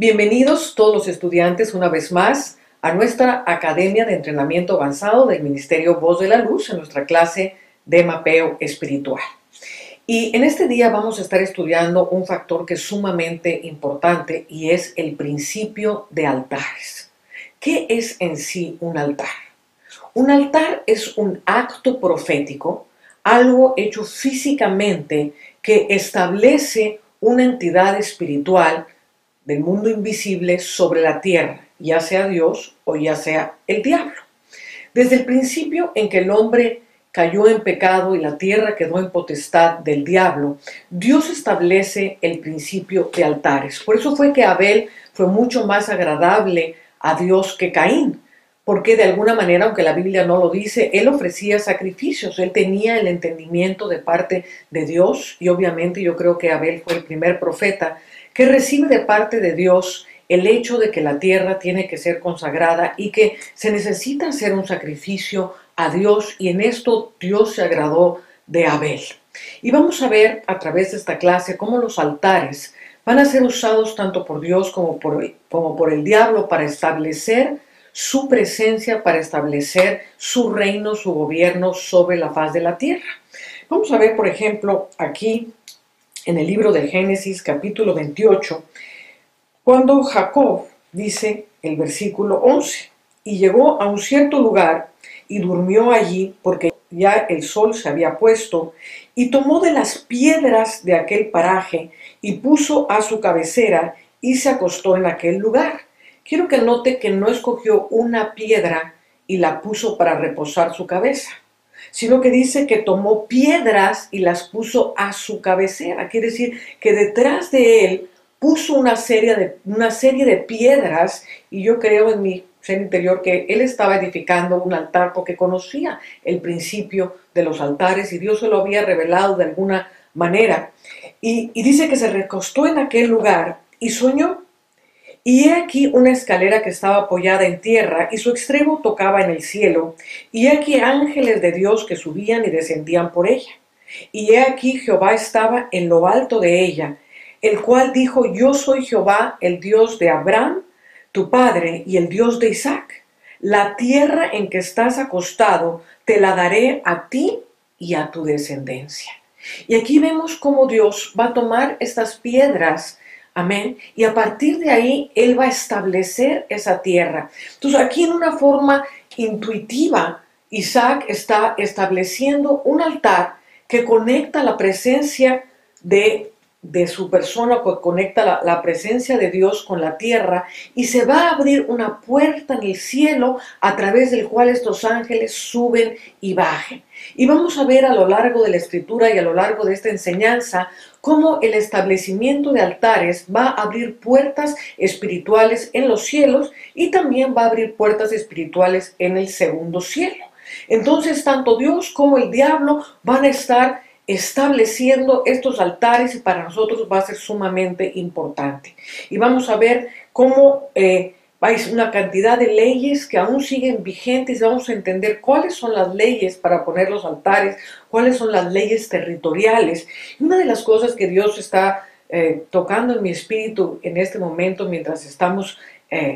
Bienvenidos todos los estudiantes una vez más a nuestra Academia de Entrenamiento Avanzado del Ministerio Voz de la Luz en nuestra clase de mapeo espiritual. Y en este día vamos a estar estudiando un factor que es sumamente importante y es el principio de altares. ¿Qué es en sí un altar? Un altar es un acto profético, algo hecho físicamente que establece una entidad espiritual del mundo invisible sobre la tierra, ya sea Dios o ya sea el diablo. Desde el principio en que el hombre cayó en pecado y la tierra quedó en potestad del diablo, Dios establece el principio de altares. Por eso fue que Abel fue mucho más agradable a Dios que Caín, porque de alguna manera, aunque la Biblia no lo dice, él ofrecía sacrificios, él tenía el entendimiento de parte de Dios y obviamente yo creo que Abel fue el primer profeta que recibe de parte de Dios el hecho de que la tierra tiene que ser consagrada y que se necesita hacer un sacrificio a Dios, y en esto Dios se agradó de Abel. Y vamos a ver a través de esta clase cómo los altares van a ser usados tanto por Dios como por el diablo para establecer su presencia, para establecer su reino, su gobierno sobre la faz de la tierra. Vamos a ver, por ejemplo, aquí en el libro de Génesis, capítulo 28, cuando Jacob dice el versículo 11, y llegó a un cierto lugar y durmió allí porque ya el sol se había puesto, y tomó de las piedras de aquel paraje y puso a su cabecera y se acostó en aquel lugar. Quiero que note que no escogió una piedra y la puso para reposar su cabeza, sino que dice que tomó piedras y las puso a su cabecera. Quiere decir que detrás de él puso una serie de piedras, y yo creo en mi ser interior que él estaba edificando un altar porque conocía el principio de los altares y Dios se lo había revelado de alguna manera. Y dice que se recostó en aquel lugar y soñó. Y he aquí una escalera que estaba apoyada en tierra, y su extremo tocaba en el cielo, y he aquí ángeles de Dios que subían y descendían por ella. Y he aquí Jehová estaba en lo alto de ella, el cual dijo: Yo soy Jehová, el Dios de Abraham, tu padre, y el Dios de Isaac. La tierra en que estás acostado te la daré a ti y a tu descendencia. Y aquí vemos cómo Dios va a tomar estas piedras, amén, y a partir de ahí Él va a establecer esa tierra. Entonces aquí en una forma intuitiva, Isaac está estableciendo un altar que conecta la presencia de su persona, que conecta la presencia de Dios con la tierra, y se va a abrir una puerta en el cielo a través del cual estos ángeles suben y bajen. Y vamos a ver a lo largo de la escritura y a lo largo de esta enseñanza cómo el establecimiento de altares va a abrir puertas espirituales en los cielos y también va a abrir puertas espirituales en el segundo cielo. Entonces tanto Dios como el diablo van a estar estableciendo estos altares, y para nosotros va a ser sumamente importante. Y vamos a ver cómo hay una cantidad de leyes que aún siguen vigentes. Vamos a entender cuáles son las leyes para poner los altares, cuáles son las leyes territoriales. Y una de las cosas que Dios está tocando en mi espíritu en este momento mientras estamos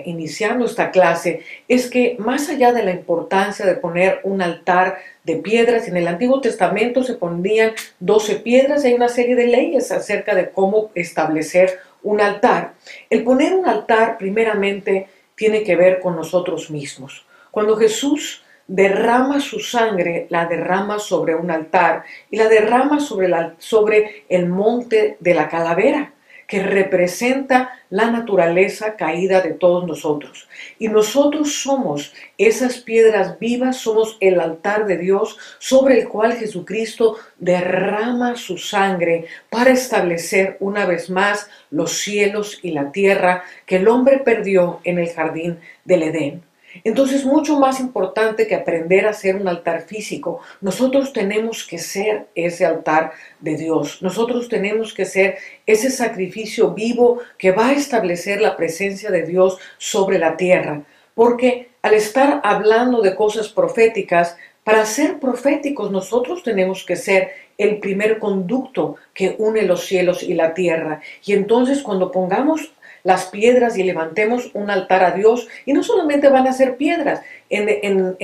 iniciando esta clase, es que más allá de la importancia de poner un altar de piedras, en el Antiguo Testamento se ponían 12 piedras, hay una serie de leyes acerca de cómo establecer un altar. El poner un altar primeramente tiene que ver con nosotros mismos. Cuando Jesús derrama su sangre, la derrama sobre un altar y la derrama sobre el monte de la calavera, que representa la naturaleza caída de todos nosotros. Y nosotros somos esas piedras vivas, somos el altar de Dios sobre el cual Jesucristo derrama su sangre para establecer una vez más los cielos y la tierra que el hombre perdió en el jardín del Edén. Entonces, mucho más importante que aprender a hacer un altar físico, nosotros tenemos que ser ese altar de Dios. Nosotros tenemos que ser ese sacrificio vivo que va a establecer la presencia de Dios sobre la tierra. Porque al estar hablando de cosas proféticas, para ser proféticos nosotros tenemos que ser el primer conducto que une los cielos y la tierra. Y entonces cuando pongamos las piedras y levantemos un altar a Dios. Y no solamente van a ser piedras,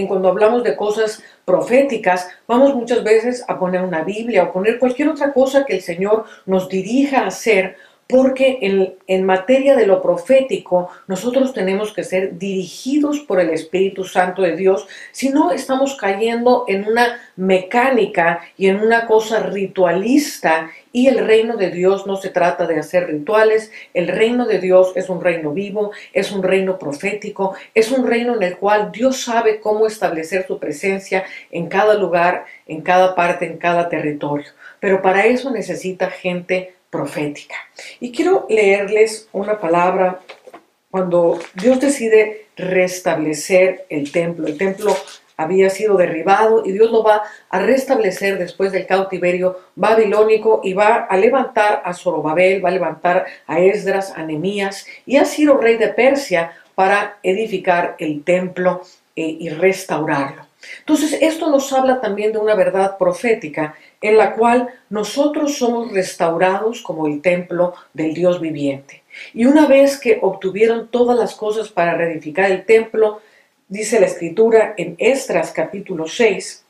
cuando hablamos de cosas proféticas, vamos muchas veces a poner una Biblia o poner cualquier otra cosa que el Señor nos dirija a hacer, porque en materia de lo profético nosotros tenemos que ser dirigidos por el Espíritu Santo de Dios, si no estamos cayendo en una mecánica y en una cosa ritualista, y el reino de Dios no se trata de hacer rituales. El reino de Dios es un reino vivo, es un reino profético, es un reino en el cual Dios sabe cómo establecer su presencia en cada lugar, en cada parte, en cada territorio. Pero para eso necesita gente profética. Y quiero leerles una palabra cuando Dios decide restablecer el templo. El templo había sido derribado y Dios lo va a restablecer después del cautiverio babilónico, y va a levantar a Zorobabel, va a levantar a Esdras, a Nehemías y a Ciro, rey de Persia, para edificar el templo y restaurarlo. Entonces, esto nos habla también de una verdad profética en la cual nosotros somos restaurados como el templo del Dios viviente. Y una vez que obtuvieron todas las cosas para reedificar el templo, dice la Escritura en Esdras capítulo 6,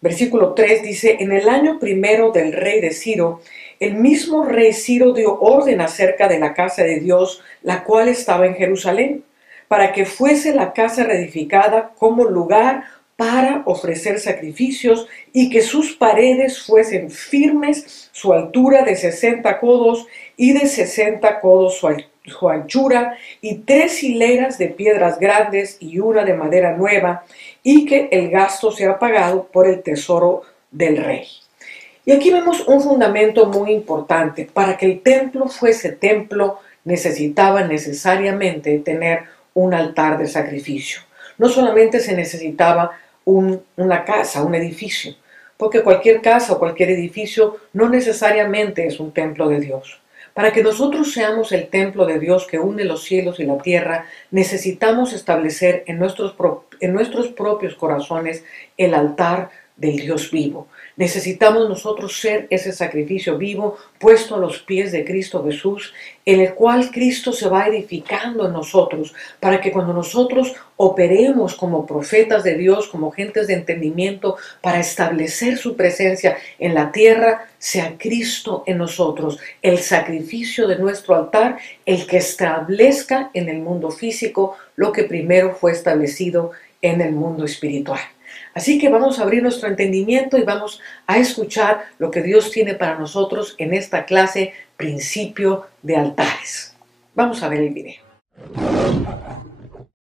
versículo 3, dice: en el año primero del rey de Ciro, el mismo rey Ciro dio orden acerca de la casa de Dios, la cual estaba en Jerusalén, para que fuese la casa reedificada como lugar para ofrecer sacrificios, y que sus paredes fuesen firmes, su altura de 60 codos y de 60 codos su anchura, y 3 hileras de piedras grandes y una de madera nueva, y que el gasto sea pagado por el tesoro del rey. Y aquí vemos un fundamento muy importante. Para que el templo fuese templo, necesitaba necesariamente tener un altar de sacrificio. No solamente se necesitaba una casa, un edificio, porque cualquier casa o cualquier edificio no necesariamente es un templo de Dios. Para que nosotros seamos el templo de Dios que une los cielos y la tierra, necesitamos establecer en nuestros propios corazones el altar del Dios vivo. Necesitamos nosotros ser ese sacrificio vivo puesto a los pies de Cristo Jesús, en el cual Cristo se va edificando en nosotros, para que cuando nosotros operemos como profetas de Dios, como gentes de entendimiento, para establecer su presencia en la tierra, sea Cristo en nosotros, el sacrificio de nuestro altar, el que establezca en el mundo físico lo que primero fue establecido en el mundo espiritual. Así que vamos a abrir nuestro entendimiento y vamos a escuchar lo que Dios tiene para nosotros en esta clase, Principio de Altares. Vamos a ver el video. Para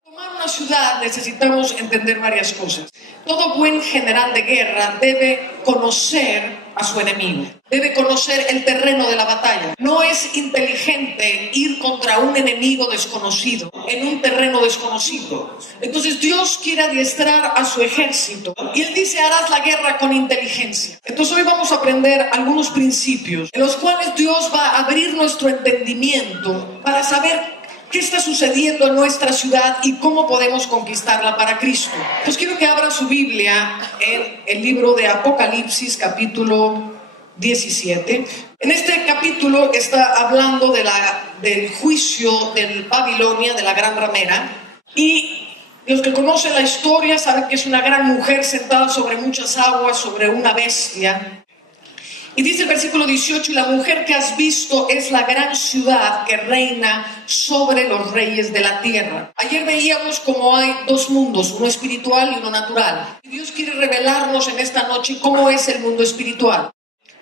tomar una ciudad necesitamos entender varias cosas. Todo buen general de guerra debe conocer a su enemigo, debe conocer el terreno de la batalla. No es inteligente ir contra un enemigo desconocido, en un terreno desconocido. Entonces Dios quiere adiestrar a su ejército y Él dice: harás la guerra con inteligencia. Entonces hoy vamos a aprender algunos principios en los cuales Dios va a abrir nuestro entendimiento para saber qué está sucediendo en nuestra ciudad y cómo podemos conquistarla para Cristo. Pues quiero que abra su Biblia en el libro de Apocalipsis, capítulo 17. En este capítulo está hablando del juicio de Babilonia, de la gran ramera. Y los que conocen la historia saben que es una gran mujer sentada sobre muchas aguas, sobre una bestia. Y dice el versículo 18: y la mujer que has visto es la gran ciudad que reina sobre los reyes de la tierra. Ayer veíamos cómo hay dos mundos, uno espiritual y uno natural. Y Dios quiere revelarnos en esta noche cómo es el mundo espiritual.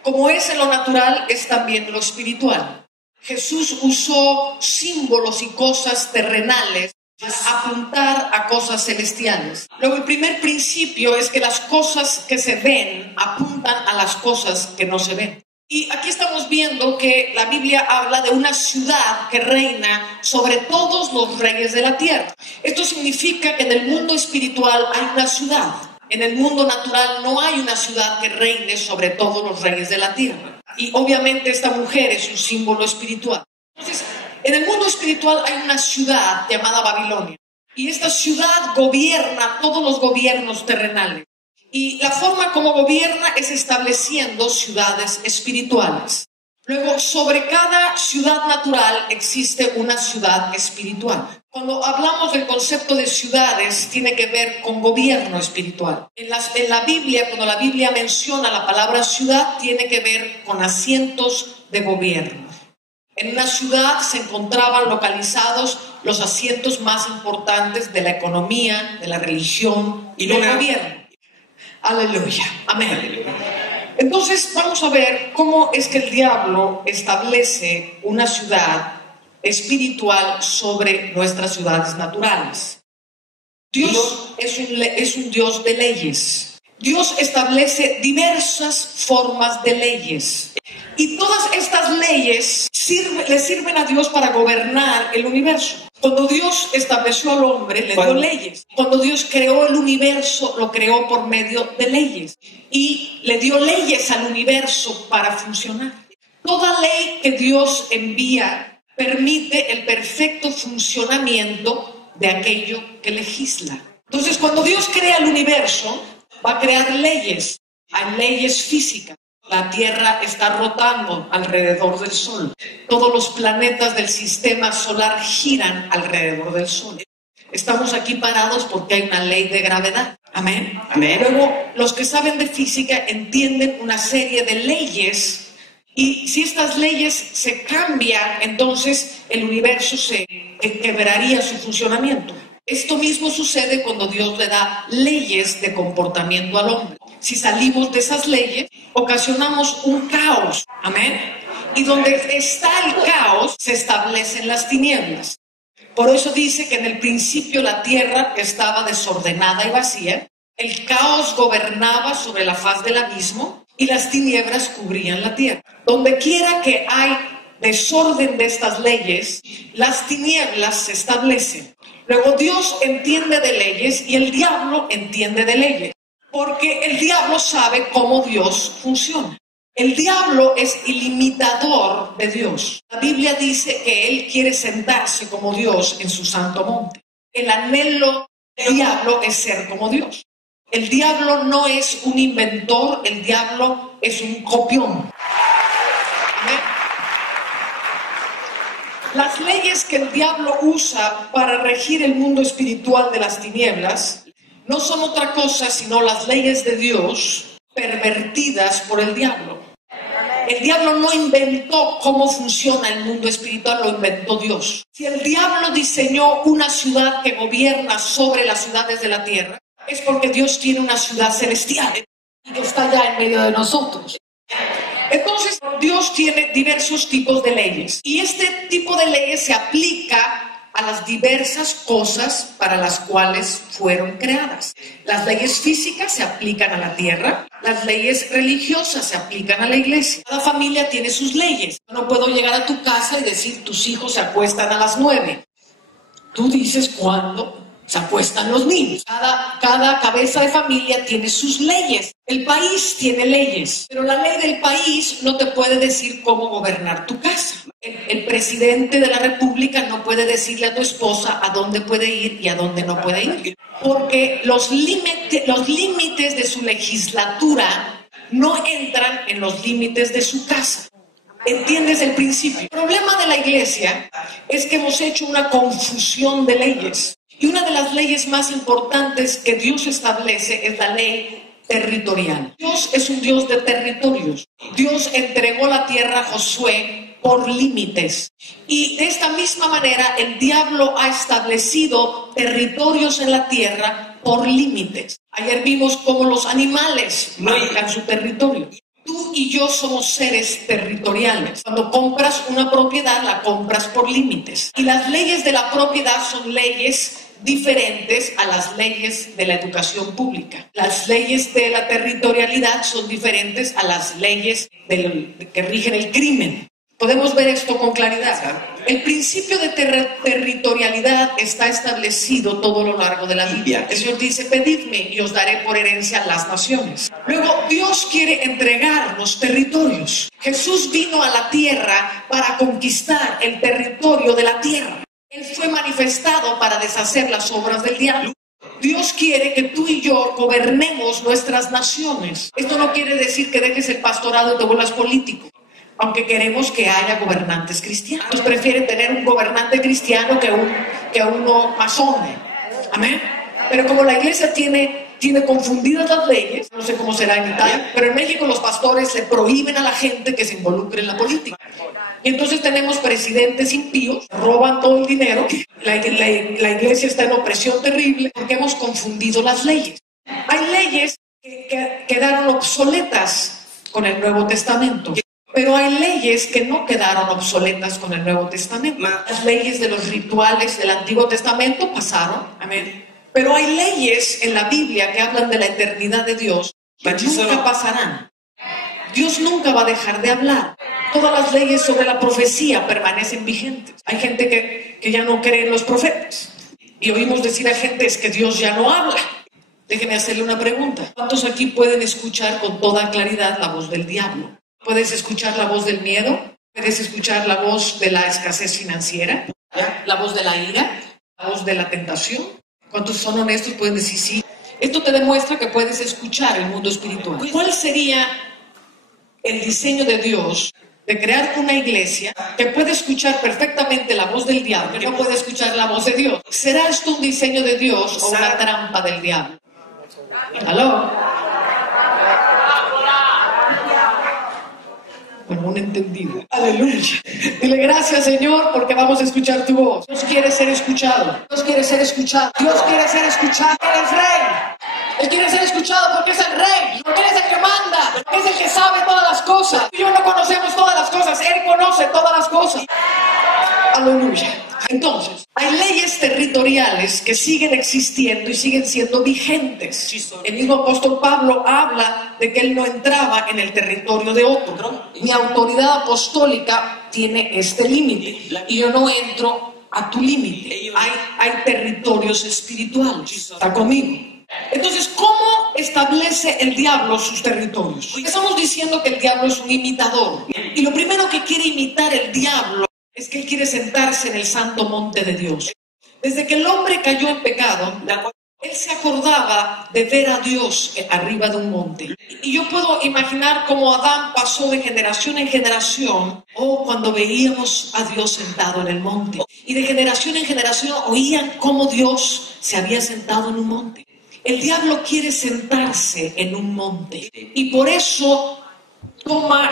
Como es en lo natural, es también lo espiritual. Jesús usó símbolos y cosas terrenales para apuntar a cosas celestiales. Luego, el primer principio es que las cosas que se ven apuntan a las cosas que no se ven. Y aquí estamos viendo que la Biblia habla de una ciudad que reina sobre todos los reyes de la tierra. Esto significa que en el mundo espiritual hay una ciudad. En el mundo natural no hay una ciudad que reine sobre todos los reyes de la tierra. Y obviamente esta mujer es un símbolo espiritual. Entonces, en el mundo espiritual hay una ciudad llamada Babilonia. Y esta ciudad gobierna todos los gobiernos terrenales. Y la forma como gobierna es estableciendo ciudades espirituales. Luego, sobre cada ciudad natural existe una ciudad espiritual. Cuando hablamos del concepto de ciudades, tiene que ver con gobierno espiritual. En la Biblia, cuando la Biblia menciona la palabra ciudad, tiene que ver con asientos de gobierno. En una ciudad se encontraban localizados los asientos más importantes de la economía, de la religión y del gobierno. Aleluya. Amén. Entonces vamos a ver cómo es que el diablo establece una ciudad espiritual sobre nuestras ciudades naturales. Dios es un Dios de leyes. Dios establece diversas formas de leyes. Y todas estas leyes le sirven a Dios para gobernar el universo. Cuando Dios estableció al hombre, le dio leyes. Cuando Dios creó el universo, lo creó por medio de leyes. Y le dio leyes al universo para funcionar. Toda ley que Dios envía permite el perfecto funcionamiento de aquello que legisla. Entonces, cuando Dios crea el universo, va a crear leyes. Hay leyes físicas. La Tierra está rotando alrededor del Sol. Todos los planetas del sistema solar giran alrededor del Sol. Estamos aquí parados porque hay una ley de gravedad. Amén. Amén. Luego, los que saben de física entienden una serie de leyes. Y si estas leyes se cambian, entonces el universo se quebraría su funcionamiento. Esto mismo sucede cuando Dios le da leyes de comportamiento al hombre. Si salimos de esas leyes, ocasionamos un caos. Amén. Y donde está el caos, se establecen las tinieblas. Por eso dice que en el principio la tierra estaba desordenada y vacía. El caos gobernaba sobre la faz del abismo y las tinieblas cubrían la tierra. Donde quiera que hay desorden de estas leyes, las tinieblas se establecen. Luego Dios entiende de leyes y el diablo entiende de leyes. Porque el diablo sabe cómo Dios funciona. El diablo es ilimitador de Dios. La Biblia dice que él quiere sentarse como Dios en su santo monte. El anhelo del diablo es ser como Dios. El diablo no es un inventor, el diablo es un copión. ¿Amén? Las leyes que el diablo usa para regir el mundo espiritual de las tinieblas no son otra cosa sino las leyes de Dios pervertidas por el diablo. El diablo no inventó cómo funciona el mundo espiritual, lo inventó Dios. Si el diablo diseñó una ciudad que gobierna sobre las ciudades de la tierra, es porque Dios tiene una ciudad celestial que está allá en medio de nosotros. Entonces, Dios tiene diversos tipos de leyes y este tipo de leyes se aplica a las diversas cosas para las cuales fueron creadas. Las leyes físicas se aplican a la tierra, las leyes religiosas se aplican a la iglesia. Cada familia tiene sus leyes. Yo no puedo llegar a tu casa y decir tus hijos se acuestan a las 9. Tú dices cuándo se acuestan los niños. Cada cabeza de familia tiene sus leyes. El país tiene leyes, pero la ley del país no te puede decir cómo gobernar tu casa. El presidente de la república no puede decirle a tu esposa a dónde puede ir y a dónde no puede ir, porque los límites de su legislatura no entran en los límites de su casa. ¿Entiendes el principio? El problema de la iglesia es que hemos hecho una confusión de leyes. Y una de las leyes más importantes que Dios establece es la ley territorial. Dios es un Dios de territorios. Dios entregó la tierra a Josué por límites. Y de esta misma manera el diablo ha establecido territorios en la tierra por límites. Ayer vimos cómo los animales marcan su territorio. Tú y yo somos seres territoriales. Cuando compras una propiedad, la compras por límites. Y las leyes de la propiedad son leyes diferentes a las leyes de la educación pública. Las leyes de la territorialidad son diferentes a las leyes que rigen el crimen. Podemos ver esto con claridad. El principio de territorialidad está establecido todo lo largo de la Biblia. El Señor dice, pedidme y os daré por herencia las naciones. Luego, Dios quiere entregarnos territorios. Jesús vino a la tierra para conquistar el territorio de la tierra. Él fue manifestado para deshacer las obras del diablo. Dios quiere que tú y yo gobernemos nuestras naciones. Esto no quiere decir que dejes el pastorado y te vuelvas político. aunque queremos que haya gobernantes cristianos. Prefieren tener un gobernante cristiano que uno masone. Amén. Pero como la iglesia tiene confundidas las leyes, no sé cómo será en Italia, pero en México los pastores le prohíben a la gente que se involucre en la política. Y entonces tenemos presidentes impíos, roban todo el dinero, la iglesia está en opresión terrible porque hemos confundido las leyes. Hay leyes que quedaron obsoletas con el Nuevo Testamento, pero hay leyes que no quedaron obsoletas con el Nuevo Testamento. Las leyes de los rituales del Antiguo Testamento pasaron, amén. Pero hay leyes en la Biblia que hablan de la eternidad de Dios que nunca pasarán. Dios nunca va a dejar de hablar. Todas las leyes sobre la profecía permanecen vigentes. Hay gente que ya no cree en los profetas. Y oímos decir a gente, es que Dios ya no habla. Déjenme hacerle una pregunta. ¿Cuántos aquí pueden escuchar con toda claridad la voz del diablo? ¿Puedes escuchar la voz del miedo? ¿Puedes escuchar la voz de la escasez financiera? ¿La voz de la ira? ¿La voz de la tentación? ¿Cuántos son honestos? Pueden decir sí. Esto te demuestra que puedes escuchar el mundo espiritual. ¿Cuál sería el diseño de Dios de crear una iglesia que puede escuchar perfectamente la voz del diablo, que no puede escuchar la voz de Dios? ¿Será esto un diseño de Dios o una trampa del diablo? ¿Aló? Bueno, un entendido. Aleluya. Dile gracias, Señor, porque vamos a escuchar tu voz. Dios quiere ser escuchado. Dios quiere ser escuchado. Dios quiere ser escuchado. Él es rey. Él quiere ser escuchado porque es el rey. Porque Él es el que manda. Porque es el que sabe todas las cosas. Tú y yo no conocemos todas las cosas. Él conoce todas las cosas. Aleluya. Entonces, hay leyes territoriales que siguen existiendo y siguen siendo vigentes. El mismo apóstol Pablo habla de que él no entraba en el territorio de otro. Mi autoridad apostólica tiene este límite y yo no entro a tu límite. Hay territorios espirituales. ¿Está conmigo? Entonces, ¿cómo establece el diablo sus territorios? Estamos diciendo que el diablo es un imitador. Y lo primero que quiere imitar el diablo es que él quiere sentarse en el santo monte de Dios. Desde que el hombre cayó en pecado, él se acordaba de ver a Dios arriba de un monte. Y yo puedo imaginar cómo Adán pasó de generación en generación, cuando veíamos a Dios sentado en el monte. Y de generación en generación oían cómo Dios se había sentado en un monte. El diablo quiere sentarse en un monte. Y por eso toma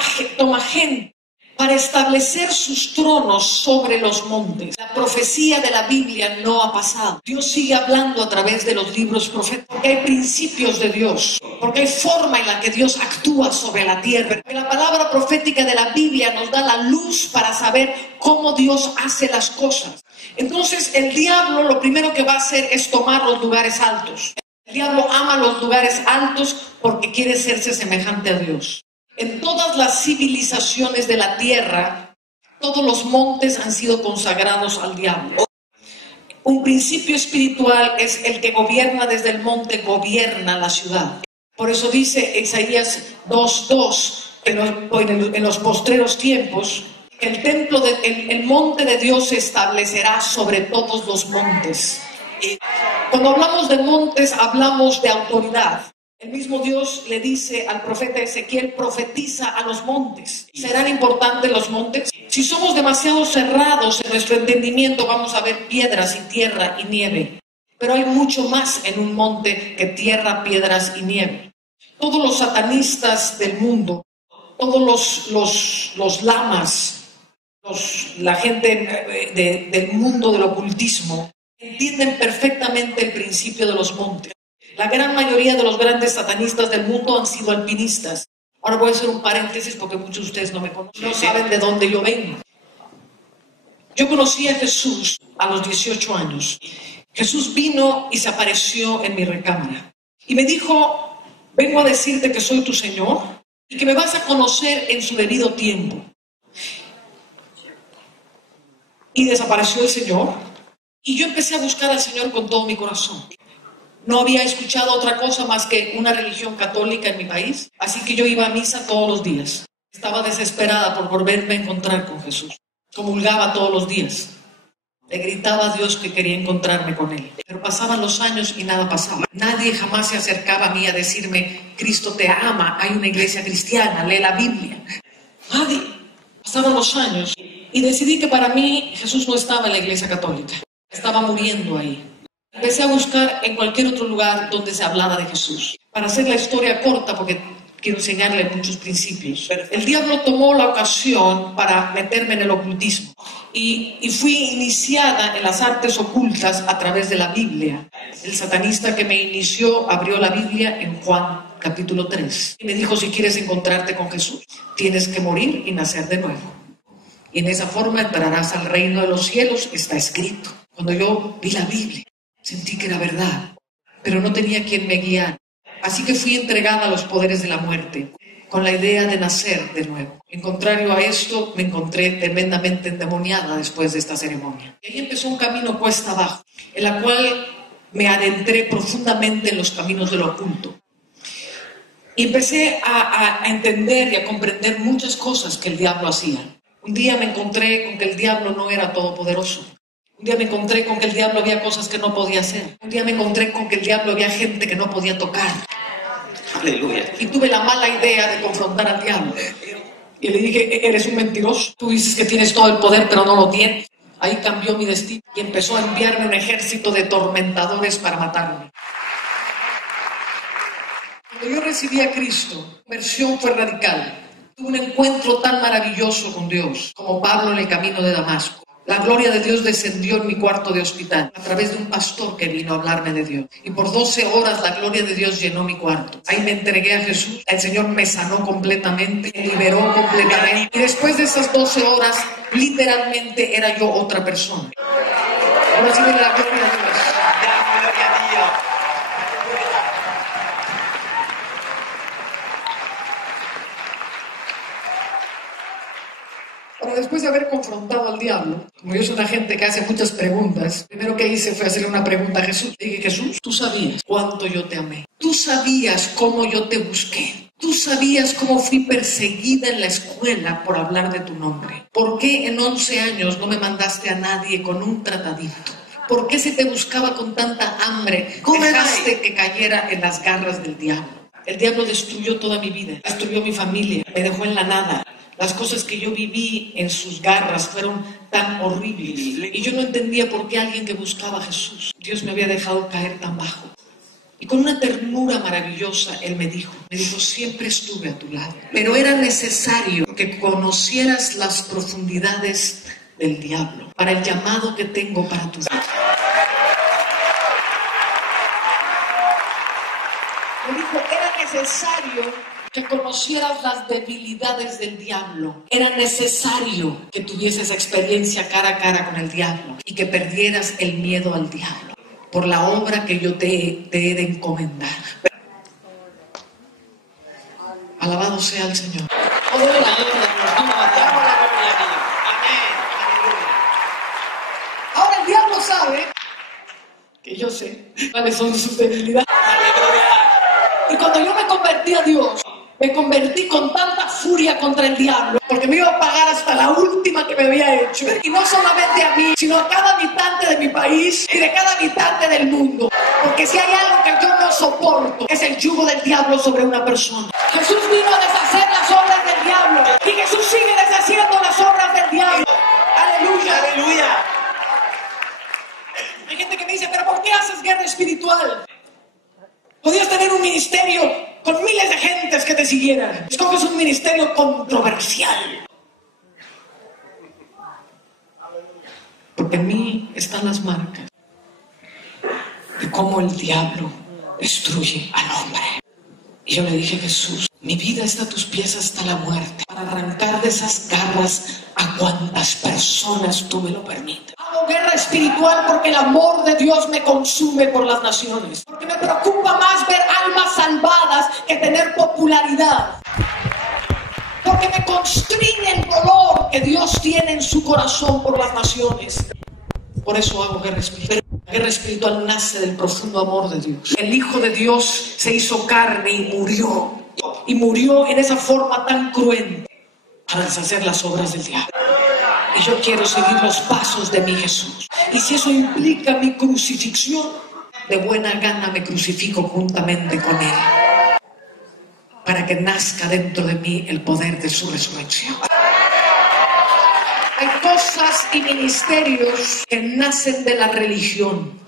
gente para establecer sus tronos sobre los montes. La profecía de la Biblia no ha pasado. Dios sigue hablando a través de los libros proféticos, porque hay principios de Dios, porque hay forma en la que Dios actúa sobre la tierra. Porque la palabra profética de la Biblia nos da la luz para saber cómo Dios hace las cosas. Entonces, el diablo lo primero que va a hacer es tomar los lugares altos. El diablo ama los lugares altos porque quiere hacerse semejante a Dios. En todas las civilizaciones de la tierra, todos los montes han sido consagrados al diablo. Un principio espiritual es el que gobierna desde el monte, gobierna la ciudad. Por eso dice Isaías 2:2, en los postreros tiempos, el monte de Dios se establecerá sobre todos los montes. Cuando hablamos de montes, hablamos de autoridad. El mismo Dios le dice al profeta Ezequiel, profetiza a los montes. ¿Serán importantes los montes? Si somos demasiado cerrados en nuestro entendimiento, vamos a ver piedras y tierra y nieve. Pero hay mucho más en un monte que tierra, piedras y nieve. Todos los satanistas del mundo, todos los lamas, la gente del mundo del ocultismo, entienden perfectamente el principio de los montes. La gran mayoría de los grandes satanistas del mundo han sido alpinistas. Ahora voy a hacer un paréntesis porque muchos de ustedes no me conocen, no saben de dónde yo vengo. Yo conocí a Jesús a los 18 años. Jesús vino y se apareció en mi recámara. Y me dijo, vengo a decirte que soy tu Señor y que me vas a conocer en su debido tiempo. Y desapareció el Señor. Y yo empecé a buscar al Señor con todo mi corazón. No había escuchado otra cosa más que una religión católica en mi país, así que yo iba a misa todos los días. Estaba desesperada por volverme a encontrar con Jesús. Comulgaba todos los días. Le gritaba a Dios que quería encontrarme con Él. Pero pasaban los años y nada pasaba. Nadie jamás se acercaba a mí a decirme, Cristo te ama, hay una iglesia cristiana, lee la Biblia. Nadie. Pasaron los años y decidí que para mí Jesús no estaba en la iglesia católica. Estaba muriendo ahí. Empecé a buscar en cualquier otro lugar donde se hablara de Jesús. Para hacer la historia corta, porque quiero enseñarle muchos principios. El diablo tomó la ocasión para meterme en el ocultismo. Y fui iniciada en las artes ocultas a través de la Biblia. El satanista que me inició abrió la Biblia en Juan capítulo 3. Y me dijo, si quieres encontrarte con Jesús, tienes que morir y nacer de nuevo. Y en esa forma entrarás al reino de los cielos, está escrito. Cuando yo vi la Biblia, sentí que era verdad, pero no tenía quien me guiara. Así que fui entregada a los poderes de la muerte, con la idea de nacer de nuevo. En contrario a esto, me encontré tremendamente endemoniada después de esta ceremonia. Y ahí empezó un camino cuesta abajo, en la cual me adentré profundamente en los caminos del oculto. Y empecé a entender y a comprender muchas cosas que el diablo hacía. Un día me encontré con que el diablo no era todopoderoso. Un día me encontré con que el diablo había cosas que no podía hacer. Un día me encontré con que el diablo había gente que no podía tocar. Aleluya. Y tuve la mala idea de confrontar al diablo. Y le dije, eres un mentiroso. Tú dices que tienes todo el poder, pero no lo tienes. Ahí cambió mi destino y empezó a enviarme un ejército de tormentadores para matarme. Cuando yo recibí a Cristo, la conversión fue radical. Tuve un encuentro tan maravilloso con Dios, como Pablo en el camino de Damasco. La gloria de Dios descendió en mi cuarto de hospital a través de un pastor que vino a hablarme de Dios. Y por 12 horas la gloria de Dios llenó mi cuarto. Ahí me entregué a Jesús. El Señor me sanó completamente, me liberó completamente. Y después de esas 12 horas, literalmente era yo otra persona. Ahora sí viene la gloria de Dios. Gloria a Dios. Ahora, después de haber confrontado al diablo, como yo soy una gente que hace muchas preguntas, lo primero que hice fue hacerle una pregunta a Jesús. Le dije, Jesús, tú sabías cuánto yo te amé. Tú sabías cómo yo te busqué. Tú sabías cómo fui perseguida en la escuela por hablar de tu nombre. ¿Por qué en 11 años no me mandaste a nadie con un tratadito? ¿Por qué se te buscaba con tanta hambre? Dejaste que cayera en las garras del diablo. El diablo destruyó toda mi vida, destruyó mi familia, me dejó en la nada. Las cosas que yo viví en sus garras fueron tan horribles. Y yo no entendía por qué alguien que buscaba a Jesús, Dios me había dejado caer tan bajo. Y con una ternura maravillosa, Él me dijo, siempre estuve a tu lado. Pero era necesario que conocieras las profundidades del diablo para el llamado que tengo para tu vida. Me dijo, era necesario que conocieras las debilidades del diablo. Era necesario que tuvieses experiencia cara a cara con el diablo y que perdieras el miedo al diablo por la obra que yo te he de encomendar. Alabado sea el Señor. Toda la gloria a Dios. Vamos a dar la gloria a Dios. Amén. Aleluya. Ahora el diablo sabe que yo sé cuáles son sus debilidades. Aleluya. Y cuando yo me convertí a Dios, me convertí con tanta furia contra el diablo, porque me iba a pagar hasta la última que me había hecho. Y no solamente a mí, sino a cada habitante de mi país y de cada habitante del mundo. Porque si hay algo que yo no soporto, es el yugo del diablo sobre una persona. Jesús vino a deshacer las obras del diablo. Y Jesús sigue deshaciendo las obras del diablo. Aleluya. Aleluya. Hay gente que me dice, pero ¿por qué haces guerra espiritual? Podías tener un ministerio con miles de gentes que te siguieran. Escoges un ministerio controversial. Porque en mí están las marcas de cómo el diablo destruye al hombre. Y yo le dije, Jesús, mi vida está a tus pies hasta la muerte, para arrancar de esas garras a cuantas personas tú me lo permitas. Hago guerra espiritual porque el amor de Dios me consume por las naciones. Porque me preocupa más ver almas salvadas que tener popularidad. Porque me constriñe el dolor que Dios tiene en su corazón por las naciones. Por eso hago guerra espiritual. La guerra espiritual nace del profundo amor de Dios. El Hijo de Dios se hizo carne y murió. Y murió en esa forma tan cruel para deshacer las obras del diablo. Y yo quiero seguir los pasos de mi Jesús. Y si eso implica mi crucifixión, de buena gana me crucifico juntamente con Él, para que nazca dentro de mí el poder de su resurrección. cosas y ministerios que nacen de la religión,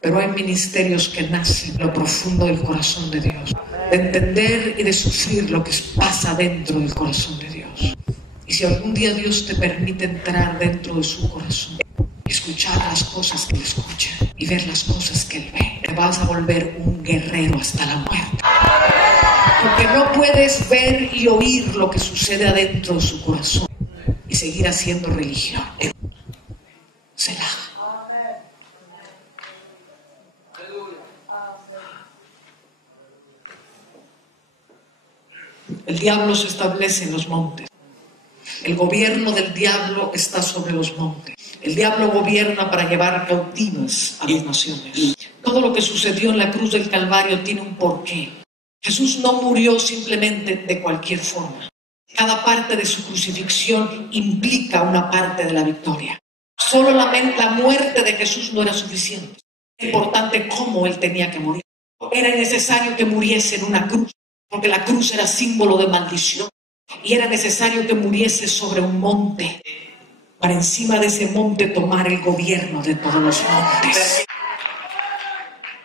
pero hay ministerios que nacen en lo profundo del corazón de Dios, de entender y de sufrir lo que pasa dentro del corazón de Dios. Y si algún día Dios te permite entrar dentro de su corazón, escuchar las cosas que Él escucha y ver las cosas que Él ve, te vas a volver un guerrero hasta la muerte. Porque no puedes ver y oír lo que sucede adentro de su corazón y seguir haciendo religión. Selah. El diablo se establece en los montes. El gobierno del diablo está sobre los montes. El diablo gobierna para llevar cautivas a las naciones. Todo lo que sucedió en la cruz del Calvario tiene un porqué. Jesús no murió simplemente de cualquier forma. Cada parte de su crucifixión implica una parte de la victoria. Solo la muerte de Jesús no era suficiente. Es importante cómo Él tenía que morir. Era necesario que muriese en una cruz, porque la cruz era símbolo de maldición. Y era necesario que muriese sobre un monte, para encima de ese monte tomar el gobierno de todos los montes.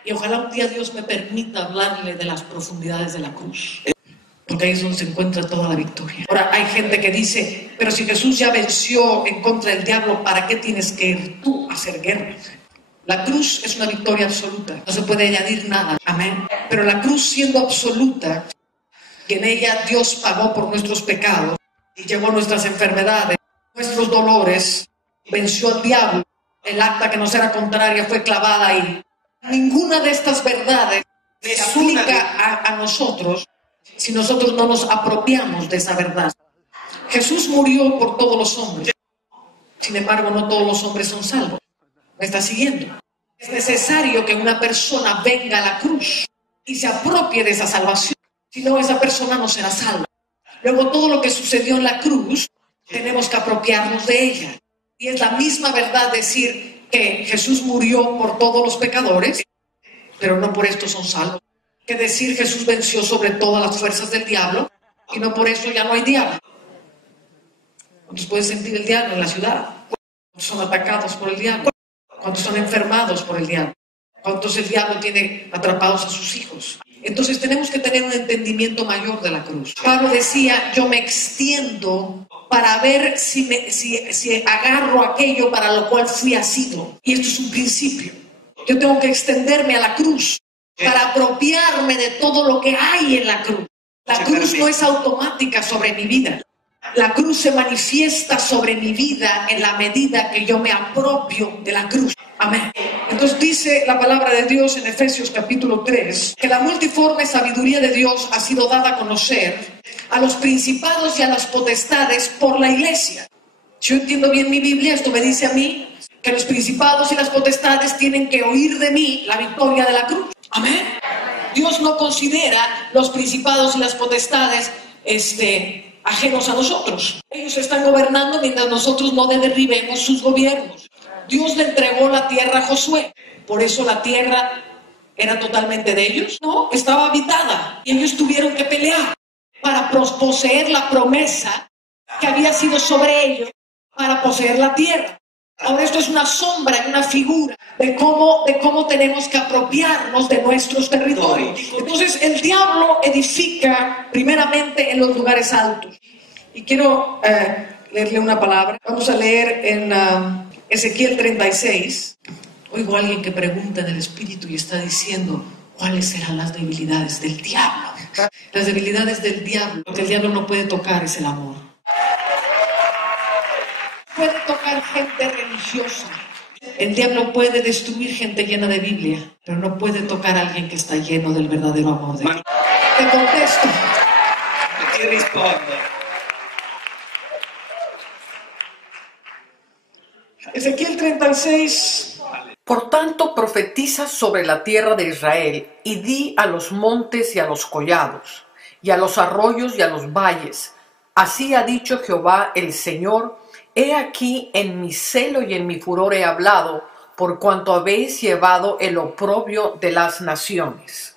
Y ojalá un día Dios me permita hablarle de las profundidades de la cruz, porque ahí es donde se encuentra toda la victoria. Ahora hay gente que dice, pero si Jesús ya venció en contra del diablo, ¿para qué tienes que ir tú a hacer guerra? La cruz es una victoria absoluta, no se puede añadir nada, amén. Pero la cruz, siendo absoluta, que en ella Dios pagó por nuestros pecados y llevó nuestras enfermedades, nuestros dolores, venció al diablo, el acta que nos era contraria fue clavada ahí. Ninguna de estas verdades se aplica a nosotros si nosotros no nos apropiamos de esa verdad. Jesús murió por todos los hombres, sin embargo no todos los hombres son salvos. ¿Me está siguiendo? Es necesario que una persona venga a la cruz y se apropie de esa salvación. Si no, esa persona no será salva. Luego, todo lo que sucedió en la cruz, tenemos que apropiarnos de ella. Y es la misma verdad decir que Jesús murió por todos los pecadores, pero no por esto son salvos. Que decir Jesús venció sobre todas las fuerzas del diablo, y no por eso ya no hay diablo. ¿Cuántos pueden sentir el diablo en la ciudad? ¿Cuántos son atacados por el diablo? ¿Cuántos son enfermados por el diablo? ¿Cuántos el diablo tiene atrapados a sus hijos? Entonces tenemos que tener un entendimiento mayor de la cruz. Pablo decía, yo me extiendo para ver si agarro aquello para lo cual fui asido. Y esto es un principio. Yo tengo que extenderme a la cruz para apropiarme de todo lo que hay en la cruz. La cruz no es automática sobre mi vida. La cruz se manifiesta sobre mi vida en la medida que yo me apropio de la cruz. Amén. Entonces dice la palabra de Dios en Efesios capítulo 3, que la multiforme sabiduría de Dios ha sido dada a conocer a los principados y a las potestades por la iglesia. Si yo entiendo bien mi Biblia, esto me dice a mí que los principados y las potestades tienen que oír de mí la victoria de la cruz. Amén. Dios no considera los principados y las potestades ajenos a nosotros. Ellos están gobernando mientras nosotros no derribemos sus gobiernos. Dios le entregó la tierra a Josué. Por eso la tierra era totalmente de ellos. No, estaba habitada. Y ellos tuvieron que pelear para poseer la promesa que había sido sobre ellos, para poseer la tierra. Ahora esto es una sombra y una figura de cómo tenemos que apropiarnos de nuestros territorios. Entonces el diablo edifica primeramente en los lugares altos. Y quiero leerle una palabra. Vamos a leer en Ezequiel 36. Oigo a alguien que pregunta en el espíritu y está diciendo, ¿cuáles serán las debilidades del diablo? Las debilidades del diablo, lo que el diablo no puede tocar es el amor. Puede tocar gente religiosa. El diablo puede destruir gente llena de Biblia, pero no puede tocar a alguien que está lleno del verdadero amor de Dios. Te contesto. Ti rispondo. Ezequiel 36. Por tanto, profetiza sobre la tierra de Israel y di a los montes y a los collados, y a los arroyos y a los valles. Así ha dicho Jehová el Señor: he aquí, en mi celo y en mi furor he hablado, por cuanto habéis llevado el oprobio de las naciones.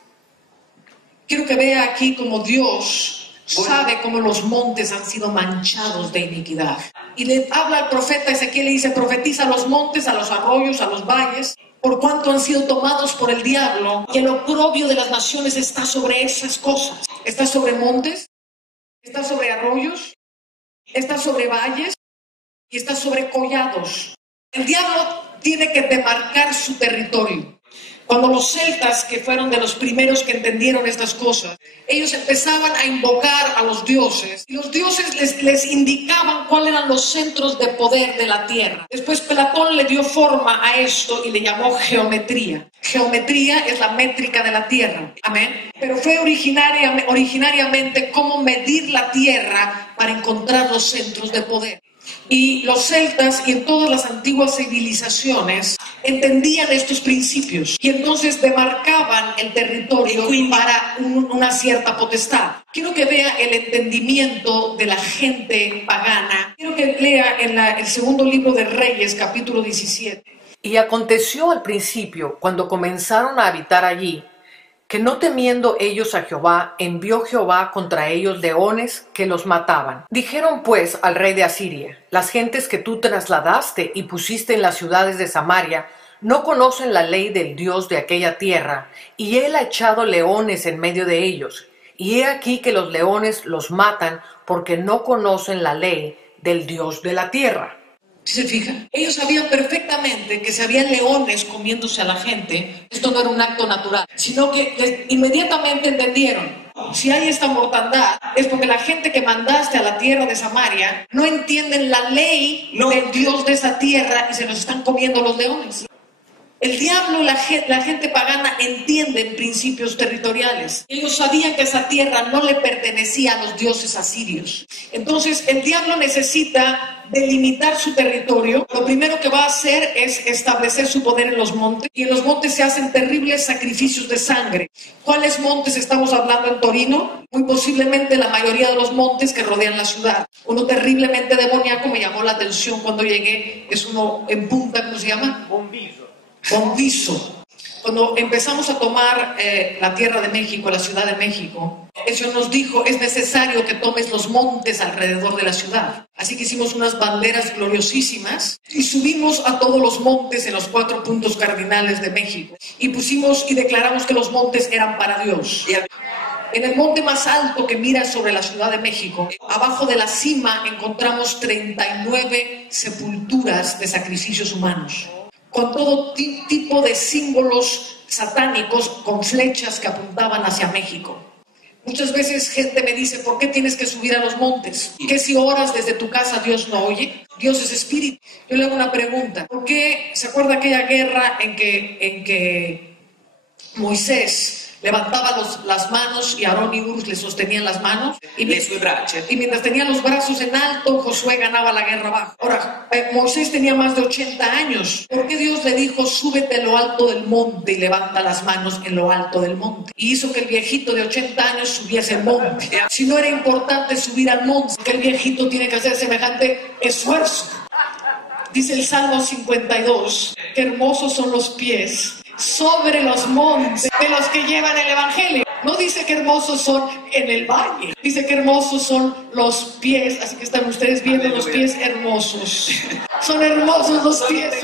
Quiero que vea aquí como Dios sabe cómo los montes han sido manchados de iniquidad. y le habla al profeta Ezequiel y dice: profetiza a los montes, a los arroyos, a los valles, por cuanto han sido tomados por el diablo, y el oprobio de las naciones está sobre esas cosas. Está sobre montes, está sobre arroyos, está sobre valles y está sobre collados. El diablo tiene que demarcar su territorio. Cuando los celtas, que fueron de los primeros que entendieron estas cosas, ellos empezaban a invocar a los dioses, y los dioses les indicaban cuáles eran los centros de poder de la tierra. Después Platón le dio forma a esto y le llamó geometría. Geometría es la métrica de la tierra. Amén. Pero fue originariamente cómo medir la tierra para encontrar los centros de poder. Y los celtas y en todas las antiguas civilizaciones entendían estos principios y entonces demarcaban el territorio para una cierta potestad. Quiero que vea el entendimiento de la gente pagana. Quiero que lea en el segundo libro de Reyes, capítulo 17. Y aconteció al principio, cuando comenzaron a habitar allí, que no temiendo ellos a Jehová, envió Jehová contra ellos leones que los mataban. Dijeron pues al rey de Asiria: las gentes que tú trasladaste y pusiste en las ciudades de Samaria no conocen la ley del Dios de aquella tierra, y él ha echado leones en medio de ellos. Y he aquí que los leones los matan porque no conocen la ley del Dios de la tierra. ¿Se fijan? Ellos sabían perfectamente que si había leones comiéndose a la gente, esto no era un acto natural, sino que inmediatamente entendieron: si hay esta mortandad, es porque la gente que mandaste a la tierra de Samaria no entienden la ley del Dios de esa tierra y se los están comiendo los leones. El diablo y la gente pagana entienden principios territoriales. Ellos sabían que esa tierra no le pertenecía a los dioses asirios. Entonces, el diablo necesita delimitar su territorio. Lo primero que va a hacer es establecer su poder en los montes. Y en los montes se hacen terribles sacrificios de sangre. ¿Cuáles montes estamos hablando en Torino? Muy posiblemente la mayoría de los montes que rodean la ciudad. Uno terriblemente demoníaco me llamó la atención cuando llegué. Es uno en punta, ¿cómo se llama? Bombizo. Cuando empezamos a tomar la tierra de México, la Ciudad de México, eso nos dijo: es necesario que tomes los montes alrededor de la ciudad. Así que hicimos unas banderas gloriosísimas y subimos a todos los montes en los 4 puntos cardinales de México y pusimos y declaramos que los montes eran para Dios. En el monte más alto que mira sobre la Ciudad de México, abajo de la cima encontramos 39 sepulturas de sacrificios humanos, con todo tipo de símbolos satánicos, con flechas que apuntaban hacia México. Muchas veces gente me dice: ¿por qué tienes que subir a los montes? ¿Qué si oras desde tu casa Dios no oye? Dios es espíritu. Yo le hago una pregunta: ¿por qué se acuerda aquella guerra en que Moisés levantaba las manos y Aarón y Urs le sostenían las manos? Y mientras tenía los brazos en alto, Josué ganaba la guerra abajo. Ahora, Moisés tenía más de 80 años. ¿Por qué Dios le dijo: súbete a lo alto del monte y levanta las manos en lo alto del monte? Y hizo que el viejito de 80 años subiese al monte. Si no era importante subir al monte, que el viejito tiene que hacer semejante esfuerzo. Dice el Salmo 52, qué hermosos son los pies sobre los montes de los que llevan el evangelio. No dice que hermosos son en el valle, dice que hermosos son los pies. Así que están ustedes viendo los pies hermosos. Son hermosos los pies.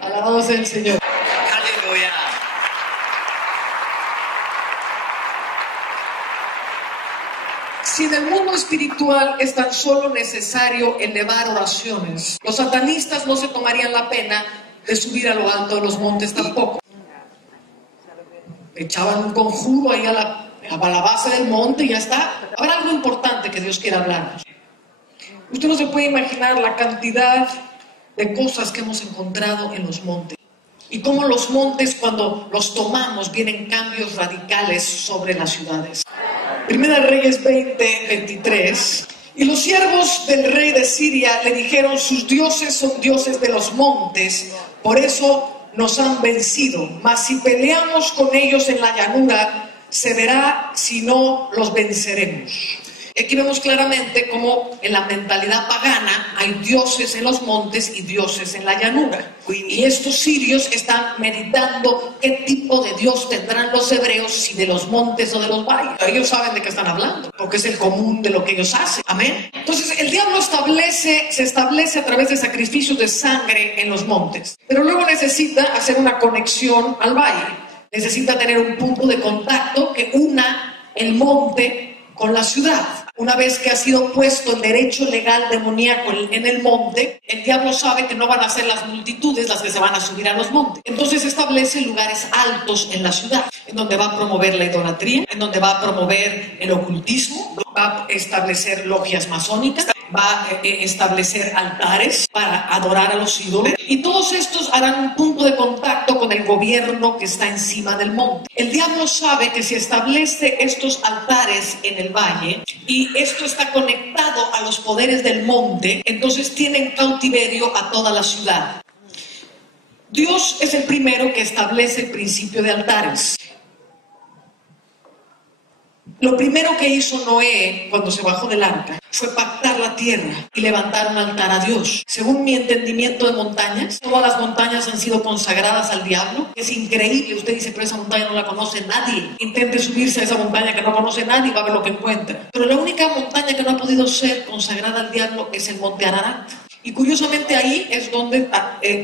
Alabado sea el Señor. Aleluya. Si en el mundo espiritual es tan solo necesario elevar oraciones, los satanistas no se tomarían la pena de subir a lo alto de los montes tampoco. Echaban un conjuro ahí a la base del monte y ya está. Habrá algo importante que Dios quiera hablarnos. Usted no se puede imaginar la cantidad de cosas que hemos encontrado en los montes. Y cómo los montes, cuando los tomamos, vienen cambios radicales sobre las ciudades. Primera Reyes 20:23. Y los siervos del rey de Siria le dijeron: sus dioses son dioses de los montes, por eso nos han vencido. Mas si peleamos con ellos en la llanura, se verá si no los venceremos. Aquí vemos claramente cómo en la mentalidad pagana hay dioses en los montes y dioses en la llanura. Y estos sirios están meditando qué tipo de Dios tendrán los hebreos, si de los montes o de los valles. Ellos saben de qué están hablando, porque es el común de lo que ellos hacen. Amén. Entonces el diablo se establece a través de sacrificios de sangre en los montes, pero luego necesita hacer una conexión al valle. Necesita tener un punto de contacto que una el monte con la ciudad. Una vez que ha sido puesto el derecho legal demoníaco en el monte, el diablo sabe que no van a ser las multitudes las que se van a subir a los montes. Entonces establece lugares altos en la ciudad, en donde va a promover la idolatría, en donde va a promover el ocultismo, va a establecer logias masónicas, va a establecer altares para adorar a los ídolos, y todos estos harán un punto de contacto con el gobierno que está encima del monte. El diablo sabe que si establece estos altares en el valle y esto está conectado a los poderes del monte, entonces tiene en cautiverio a toda la ciudad. Dios es el primero que establece el principio de altares. Lo primero que hizo Noé cuando se bajó del arca fue pactar la tierra y levantar un altar a Dios. Según mi entendimiento de montañas, todas las montañas han sido consagradas al diablo. Es increíble, usted dice, pero esa montaña no la conoce nadie. Intente subirse a esa montaña que no conoce nadie y va a ver lo que encuentra. Pero la única montaña que no ha podido ser consagrada al diablo es el monte Ararat. Y curiosamente ahí es donde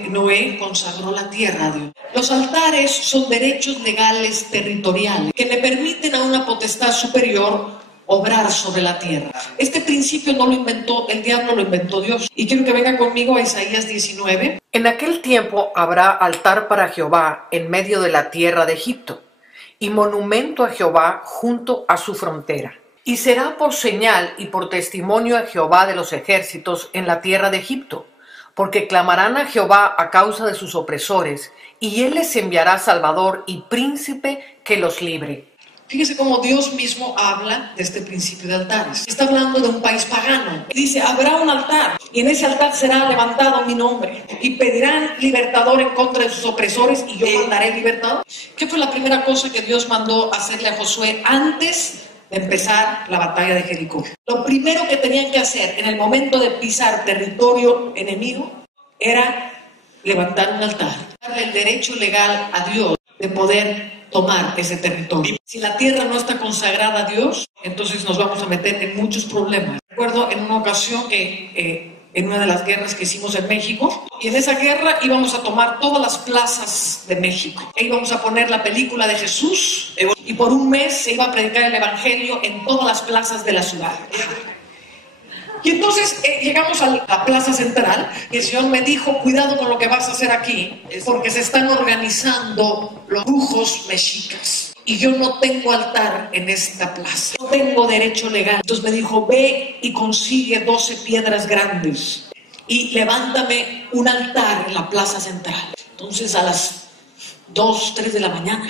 Noé consagró la tierra a Dios. Los altares son derechos legales territoriales que le permiten a una potestad superior obrar sobre la tierra. Este principio no lo inventó el diablo, lo inventó Dios. Y quiero que venga conmigo a Isaías 19. En aquel tiempo habrá altar para Jehová en medio de la tierra de Egipto, y monumento a Jehová junto a su frontera. Y será por señal y por testimonio a Jehová de los ejércitos en la tierra de Egipto, porque clamarán a Jehová a causa de sus opresores, y él les enviará salvador y príncipe que los libre. Fíjese cómo Dios mismo habla de este principio de altares. Está hablando de un país pagano. Dice, habrá un altar, y en ese altar será levantado mi nombre, y pedirán libertador en contra de sus opresores, y yo mandaré libertador. ¿Qué fue la primera cosa que Dios mandó hacerle a Josué antes de empezar la batalla de Jericó? Lo primero que tenían que hacer en el momento de pisar territorio enemigo era levantar un altar, darle el derecho legal a Dios de poder tomar ese territorio. Si la tierra no está consagrada a Dios, entonces nos vamos a meter en muchos problemas. Recuerdo en una ocasión que en una de las guerras que hicimos en México, y en esa guerra íbamos a tomar todas las plazas de México. E íbamos a poner la película de Jesús, y por un mes se iba a predicar el evangelio en todas las plazas de la ciudad. Y entonces llegamos a la plaza central y el Señor me dijo, cuidado con lo que vas a hacer aquí, porque se están organizando los brujos mexicas. Y yo no tengo altar en esta plaza, no tengo derecho legal. Entonces me dijo, ve y consigue 12 piedras grandes y levántame un altar en la plaza central. Entonces a las 2, 3 de la mañana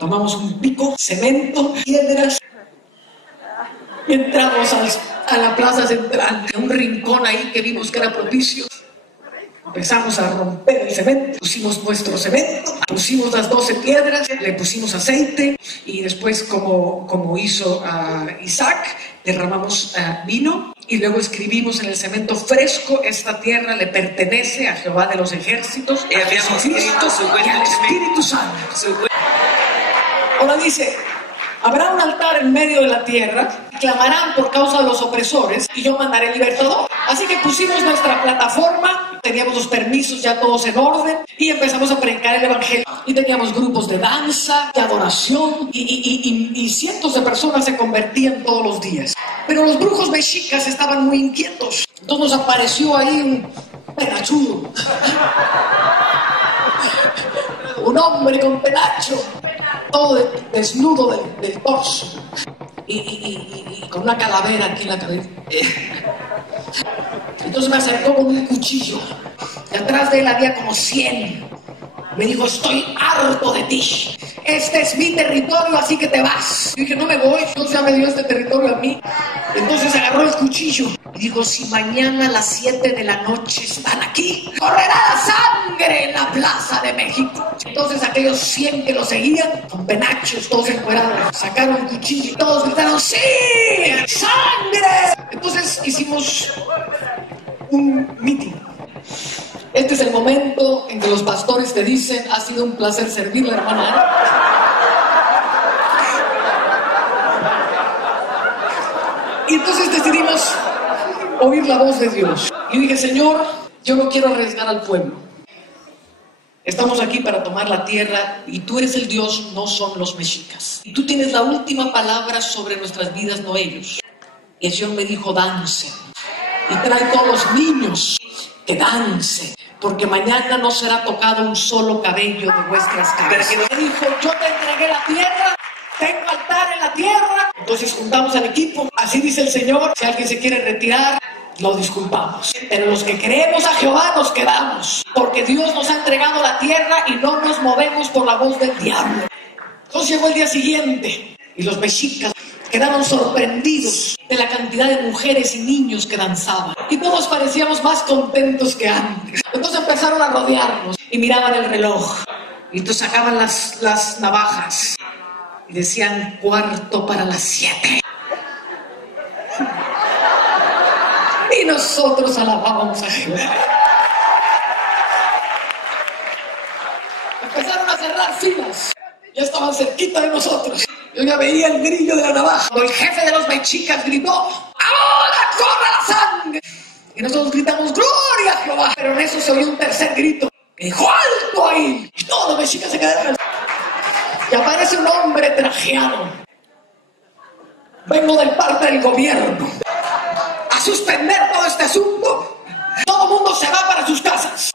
tomamos un pico, cemento, piedras y entramos a la plaza central, en un rincón ahí que vimos que era propicio. Empezamos a romper el cemento, pusimos nuestro cemento, pusimos las 12 piedras, le pusimos aceite y después, como hizo Isaac, derramamos vino y luego escribimos en el cemento fresco, esta tierra le pertenece a Jehová de los ejércitos, a Jesucristo y al Espíritu Santo. Ahora dice, habrá un altar en medio de la tierra, clamarán por causa de los opresores y yo mandaré libertador. Así que pusimos nuestra plataforma, teníamos los permisos ya todos en orden y empezamos a predicar el evangelio. Y teníamos grupos de danza, de adoración y cientos de personas se convertían todos los días. Pero los brujos mexicas estaban muy inquietos. Entonces nos apareció ahí un penachudo. Un hombre con penacho, todo desnudo del torso y con una calavera aquí en la cabeza. Entonces me acercó con un cuchillo y atrás de él había como 100. Me dijo, estoy harto de ti. este es mi territorio, así que te vas. Yo dije, no me voy, Dios ya me dio este territorio a mí. Entonces agarró el cuchillo y dijo, si mañana a las 7 de la noche están aquí, correrá la sangre en la Plaza de México. Entonces aquellos 100 que lo seguían, con penachos, todos encuerados, sacaron el cuchillo y todos gritaron, ¡sí! ¡Sangre! Entonces hicimos un meeting. Este es el momento en que los pastores te dicen, ha sido un placer servirle, hermana. Y entonces decidimos oír la voz de Dios. Y dije, Señor, yo no quiero arriesgar al pueblo. Estamos aquí para tomar la tierra y tú eres el Dios, no son los mexicas. Y tú tienes la última palabra sobre nuestras vidas, no ellos. Y el Señor me dijo, dancen. Y trae todos los niños que dancen, porque mañana no será tocado un solo cabello de vuestras cabezas. Me dijo, yo te entregué la tierra, tengo altar en la tierra. Entonces juntamos al equipo, así dice el Señor, si alguien se quiere retirar, lo disculpamos. Pero los que creemos a Jehová nos quedamos, porque Dios nos ha entregado la tierra y no nos movemos por la voz del diablo. Entonces llegó el día siguiente y los mexicas quedaron sorprendidos de la cantidad de mujeres y niños que danzaban. Y todos parecíamos más contentos que antes. Entonces empezaron a rodearnos y miraban el reloj. Y entonces sacaban las navajas y decían 7:15. Y nosotros alabábamos a Jehová. Empezaron a cerrar filas. Ya estaban cerquita de nosotros. Yo ya veía el grillo de la navaja. Cuando el jefe de los mexicas gritó, ¡ahora corre la sangre! Y nosotros gritamos, ¡gloria a Jehová! Pero en eso se oyó un tercer grito. Y dijo, ¡alto ahí! Y todos los mexicas se quedaron. Y aparece un hombre trajeado. Vengo del parte del gobierno a suspender todo este asunto. Todo el mundo se va para sus casas.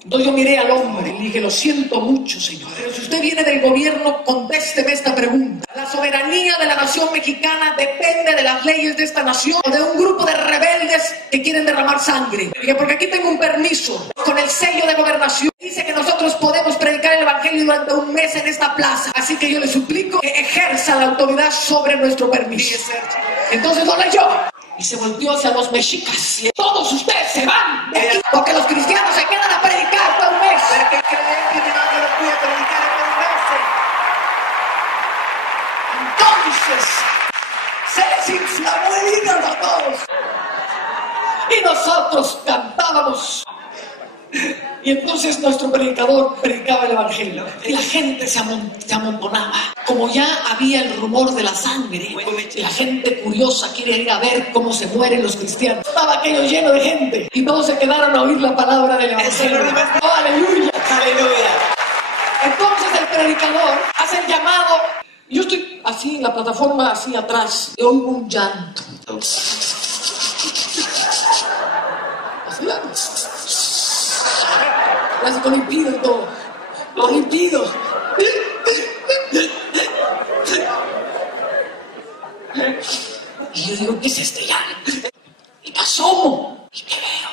Entonces yo miré al hombre y dije, lo siento mucho, señor, pero si usted viene del gobierno, contésteme esta pregunta. ¿La soberanía de la nación mexicana depende de las leyes de esta nación o de un grupo de rebeldes que quieren derramar sangre? Dije, porque aquí tengo un permiso con el sello de gobernación. Dice que nosotros podemos predicar el evangelio durante un mes en esta plaza. Así que yo le suplico que ejerza la autoridad sobre nuestro permiso. Entonces lo leyó. Y se volvió hacia los mexicas. Y todos ustedes se van de aquí, porque los cristianos se quedan a predicar por un mes. Porque creen que no lo puede predicar por un mes. Entonces, se les inflamó el hígado a todos. Y nosotros cantábamos. Y entonces nuestro predicador predicaba el evangelio. Y la gente se amontonaba. Como ya había el rumor de la sangre, la gente curiosa quiere ir a ver cómo se mueren los cristianos. Estaba aquello lleno de gente. Y todos se quedaron a oír la palabra del evangelio. ¡Oh, aleluya! ¡Aleluya! Entonces el predicador hace el llamado. Yo estoy así en la plataforma, así atrás. Y oigo un llanto. Así con impido y todo. Lo impido. Y yo digo, ¿qué es este llanto? Y pasó. ¿Y qué veo?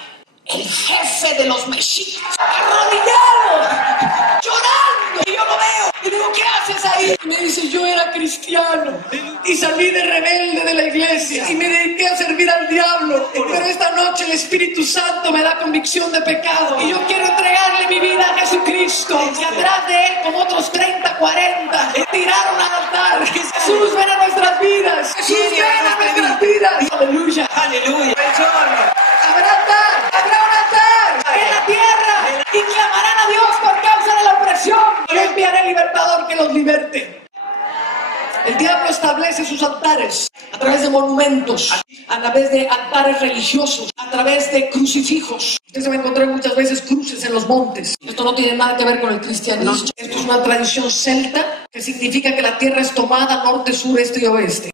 El jefe de los mexicas, arrodillado, llorando. Y yo lo veo. Y digo, ¿qué haces ahí? Y me dice, yo era cristiano. Y salí de rebelde de la iglesia. Y me dediqué a servir al diablo. Pero esta noche el Espíritu Santo me da convicción de pecado. Y yo quiero entregarle mi vida a Jesucristo. Y atrás de él, como otros 30, 40, tiraron al altar. Jesús, ven a nuestras vidas. Jesús, ven a nuestras vidas. Aleluya. Aleluya. Habrá altar. Habrá un altar en la tierra. Y clamarán a Dios por causa de la opresión. Yo enviaré al libertador que los liberte. El diablo establece sus altares a través de monumentos, a través de altares religiosos, a través de crucifijos. Usted se va a encontrar muchas veces cruces en los montes. Esto no tiene nada que ver con el cristianismo. Esto es una tradición celta que significa que la tierra es tomada norte, sur, este y oeste.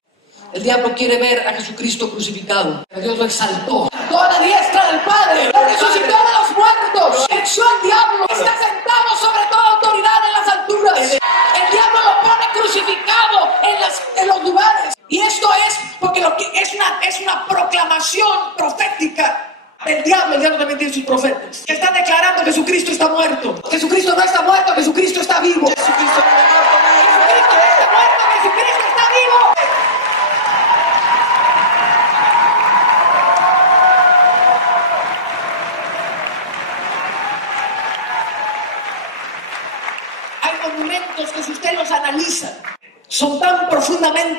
El diablo quiere ver a Jesucristo crucificado, pero Dios lo exaltó. Toda la diestra del Padre, lo resucitó de los muertos, echó al diablo, está sentado sobre toda autoridad en las alturas. El diablo lo pone crucificado en los lugares. Y esto es porque es una proclamación profética del diablo. El diablo también tiene sus profetas que están declarando que Jesucristo está muerto. Jesucristo no está muerto, Jesucristo está vivo. Jesucristo no está muerto.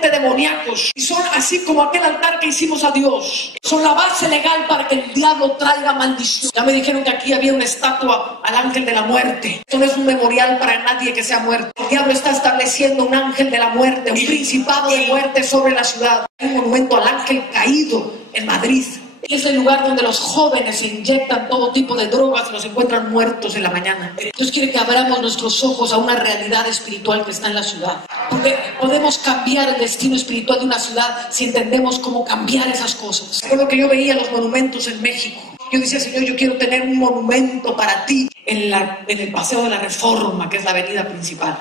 totalmente demoníacos y son así como aquel altar que hicimos a Dios. Son la base legal para que el diablo traiga maldición. Ya me dijeron que aquí había una estatua al ángel de la muerte. Esto no es un memorial para nadie que sea muerto. El diablo está estableciendo un ángel de la muerte, un principado de muerte sobre la ciudad. Hay un monumento al ángel caído en Madrid. Es el lugar donde los jóvenes se inyectan todo tipo de drogas y los encuentran muertos en la mañana. Dios quiere que abramos nuestros ojos a una realidad espiritual que está en la ciudad. Porque podemos cambiar el destino espiritual de una ciudad si entendemos cómo cambiar esas cosas. Recuerdo que yo veía los monumentos en México. Yo decía, Señor, yo quiero tener un monumento para ti en el Paseo de la Reforma, que es la avenida principal.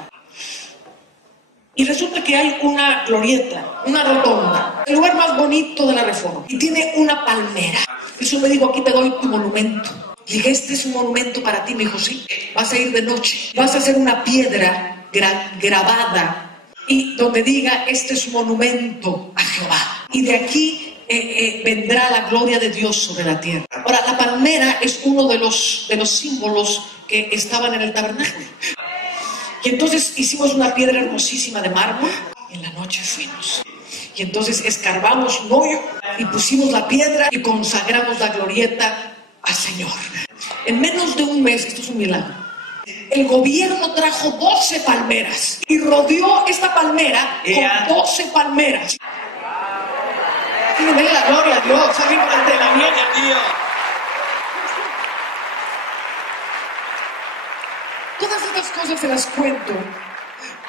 Y resulta que hay una glorieta, una rotonda, el lugar más bonito de la Reforma, y tiene una palmera. Eso me dijo, aquí te doy tu monumento. Y dije, este es un monumento para ti. Me dijo, sí, vas a ir de noche, vas a hacer una piedra grabada y donde diga, este es un monumento a Jehová. Y de aquí vendrá la gloria de Dios sobre la tierra. Ahora, la palmera es uno de los símbolos que estaban en el tabernáculo. Y entonces hicimos una piedra hermosísima de mármol y en la noche fuimos. Y entonces escarbamos un hoyo y pusimos la piedra y consagramos la glorieta al Señor. En menos de un mes, esto es un milagro, el gobierno trajo 12 palmeras y rodeó esta palmera con 12 palmeras. Y le dé la gloria a Dios, alguien ante la gloria, tío. Todas estas cosas se las cuento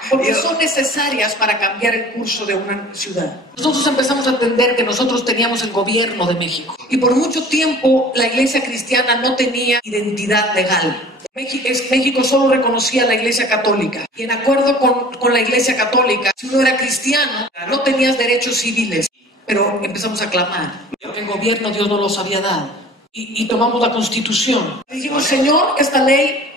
porque son necesarias para cambiar el curso de una ciudad. Nosotros empezamos a entender que nosotros teníamos el gobierno de México y por mucho tiempo la iglesia cristiana no tenía identidad legal. México solo reconocía a la iglesia católica y en acuerdo con la iglesia católica, si uno era cristiano no tenías derechos civiles, pero empezamos a clamar porque el gobierno Dios no los había dado y tomamos la Constitución. Dijimos, Señor, esta ley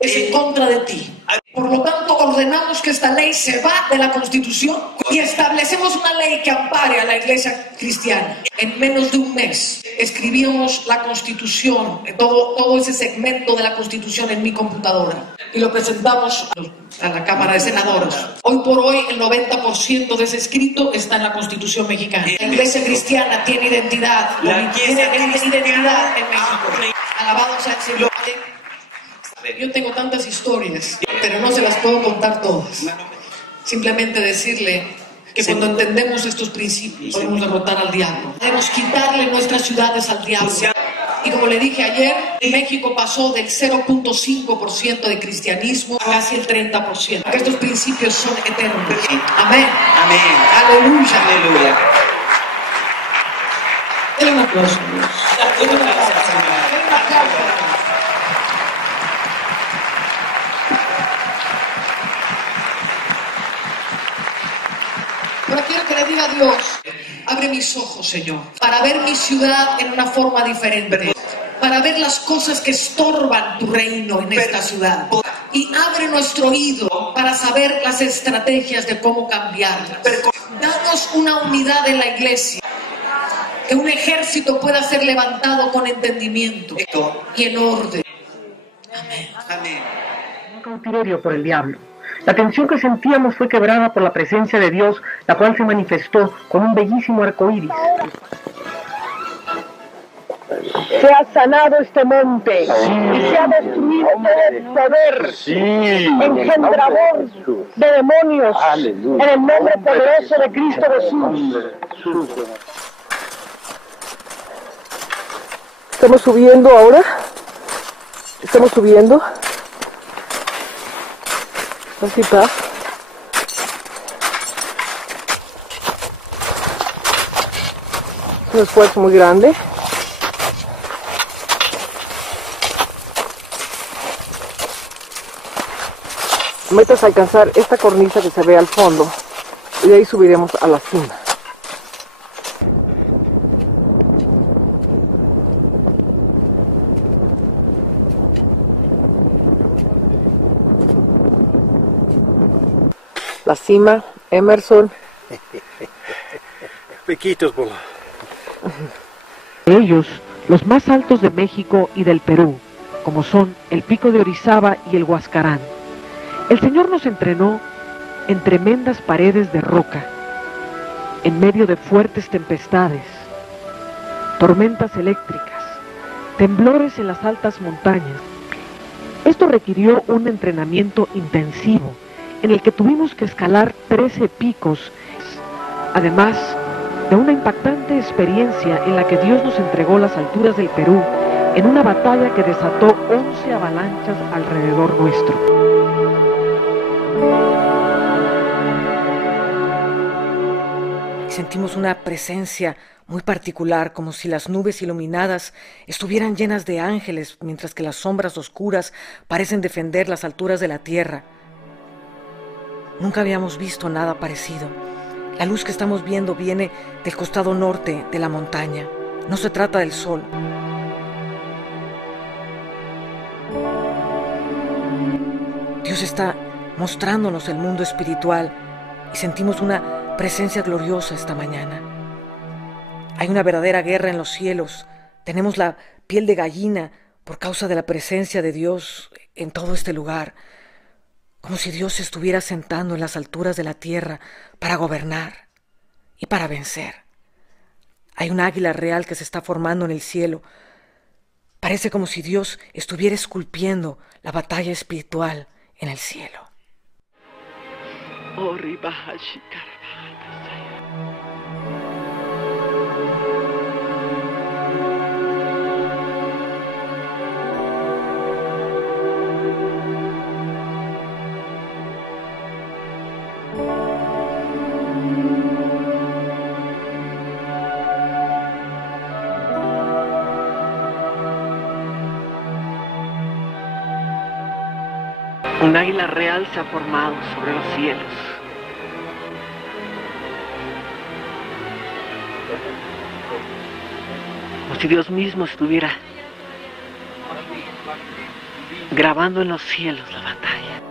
es en contra de ti. Por lo tanto, ordenamos que esta ley se va de la Constitución y establecemos una ley que ampare a la iglesia cristiana. En menos de un mes escribimos la Constitución, todo ese segmento de la Constitución en mi computadora y lo presentamos a la Cámara de Senadores. Hoy por hoy el 90% de ese escrito está en la Constitución mexicana. La iglesia cristiana tiene identidad, tiene identidad en México. Alabado sea el Señor. Yo tengo tantas historias, pero no se las puedo contar todas. Simplemente decirle que cuando entendemos estos principios podemos derrotar al diablo. Podemos quitarle nuestras ciudades al diablo. Y como le dije ayer, México pasó del 0.5% de cristianismo a casi el 30%. Estos principios son eternos. Amén. Amén. Aleluya. Aleluya. Denle un aplauso. Denle un aplauso. Ahora quiero que le diga a Dios, abre mis ojos, Señor, para ver mi ciudad en una forma diferente, para ver las cosas que estorban tu reino en esta ciudad. Y abre nuestro oído para saber las estrategias de cómo cambiarlas. Danos una unidad en la iglesia, que un ejército pueda ser levantado con entendimiento y en orden. Amén. Amén. Un cautiverio por el diablo. La tensión que sentíamos fue quebrada por la presencia de Dios, la cual se manifestó con un bellísimo arco iris. Se ha sanado este monte y se ha destruido todo poder engendrador de demonios en el nombre poderoso de Cristo Jesús. Estamos subiendo ahora. Estamos subiendo. Así está. Un esfuerzo muy grande. La meta es alcanzar esta cornisa que se ve al fondo y de ahí subiremos a la cima. La cima, Emerson. Pequitos, bola. Ellos, los más altos de México y del Perú, como son el Pico de Orizaba y el Huascarán. El Señor nos entrenó en tremendas paredes de roca, en medio de fuertes tempestades, tormentas eléctricas, temblores en las altas montañas. Esto requirió un entrenamiento intensivo en el que tuvimos que escalar 13 picos, además de una impactante experiencia en la que Dios nos entregó las alturas del Perú en una batalla que desató 11 avalanchas alrededor nuestro. Sentimos una presencia muy particular, como si las nubes iluminadas estuvieran llenas de ángeles, mientras que las sombras oscuras parecen defender las alturas de la tierra. Nunca habíamos visto nada parecido. La luz que estamos viendo viene del costado norte de la montaña. No se trata del sol. Dios está mostrándonos el mundo espiritual y sentimos una presencia gloriosa esta mañana. Hay una verdadera guerra en los cielos. Tenemos la piel de gallina por causa de la presencia de Dios en todo este lugar. Como si Dios se estuviera sentando en las alturas de la tierra para gobernar y para vencer. Hay un águila real que se está formando en el cielo. Parece como si Dios estuviera esculpiendo la batalla espiritual en el cielo. Un águila real se ha formado sobre los cielos. Como si Dios mismo estuviera grabando en los cielos la batalla.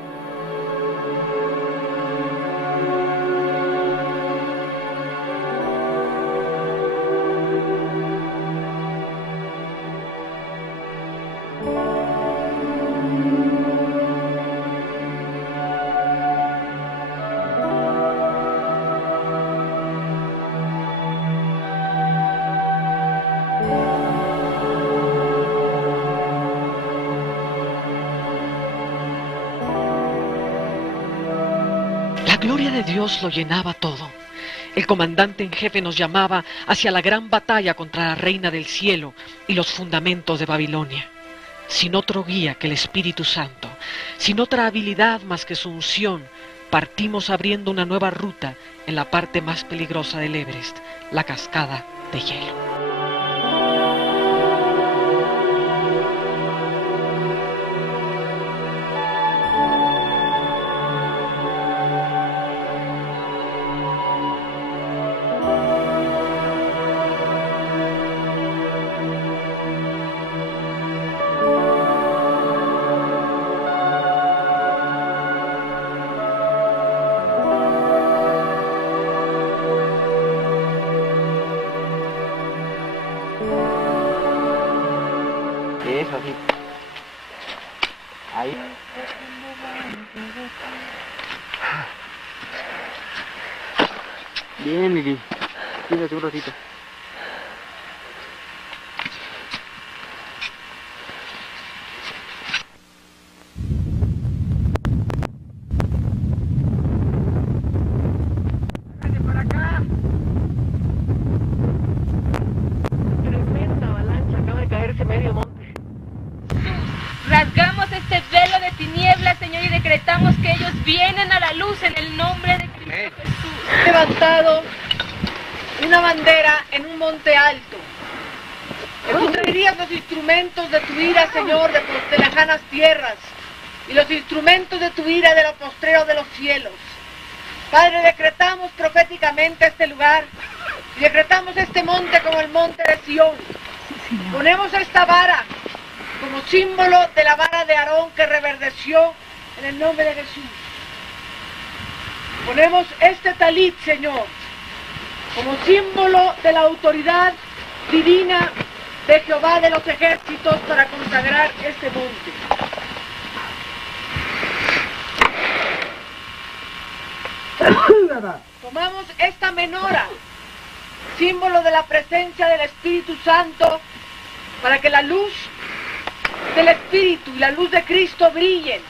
La gloria de Dios lo llenaba todo. El comandante en jefe nos llamaba hacia la gran batalla contra la reina del cielo y los fundamentos de Babilonia. Sin otro guía que el Espíritu Santo, sin otra habilidad más que su unción, partimos abriendo una nueva ruta en la parte más peligrosa del Everest, la cascada de hielo. Eso, así. Ahí. Bien, Lili. Quédate un ratito. Rasgamos este velo de tinieblas, Señor, y decretamos que ellos vienen a la luz en el nombre de Cristo Jesús. Levantado una bandera en un monte alto. Tú traerías los instrumentos de tu ira, Señor, de lejanas tierras, y los instrumentos de tu ira de los postreros de los cielos. Padre, decretamos proféticamente este lugar, y decretamos este monte como el monte de Sión. Ponemos esta vara como símbolo de la vara de Aarón que reverdeció en el nombre de Jesús. Ponemos este talit, Señor, como símbolo de la autoridad divina de Jehová de los ejércitos para consagrar este monte. Tomamos esta menora símbolo de la presencia del Espíritu Santo, para que la luz del Espíritu y la luz de Cristo brillen,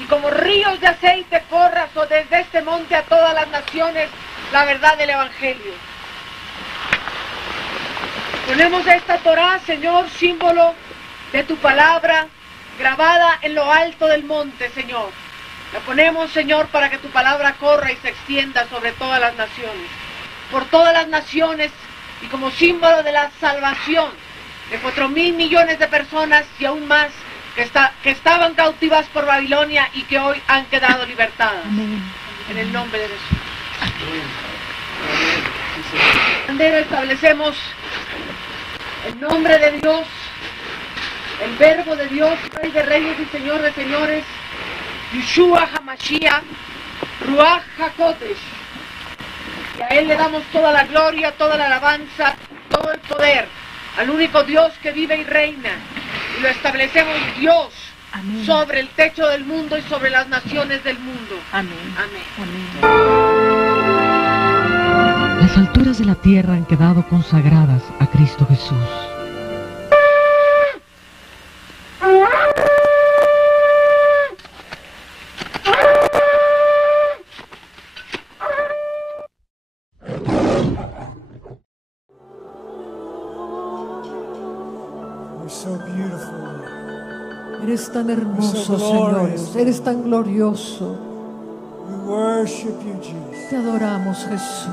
y como ríos de aceite corra desde este monte a todas las naciones la verdad del Evangelio. Ponemos esta Torá, Señor, símbolo de tu palabra, grabada en lo alto del monte, Señor. La ponemos, Señor, para que tu palabra corra y se extienda sobre todas las naciones, por todas las naciones, y como símbolo de la salvación de 4.000 millones de personas y aún más que estaban cautivas por Babilonia y que hoy han quedado libertadas. Amén. En el nombre de Jesús. Bandera, establecemos el nombre de Dios, el verbo de Dios, Rey de Reyes y Señor de Señores, Yeshua HaMashiach, Ruach HaKodesh. Y a Él le damos toda la gloria, toda la alabanza, todo el poder, al único Dios que vive y reina. Y lo establecemos Dios. Amén. Sobre el techo del mundo y sobre las naciones del mundo. Amén. Amén. Amén. Las alturas de la tierra han quedado consagradas a Cristo Jesús. Eres tan hermoso, Señor. Eres tan glorioso. Te adoramos, Jesús.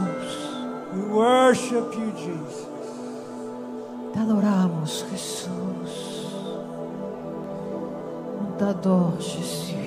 Te adoramos, Jesús. Te adoro, Jesús.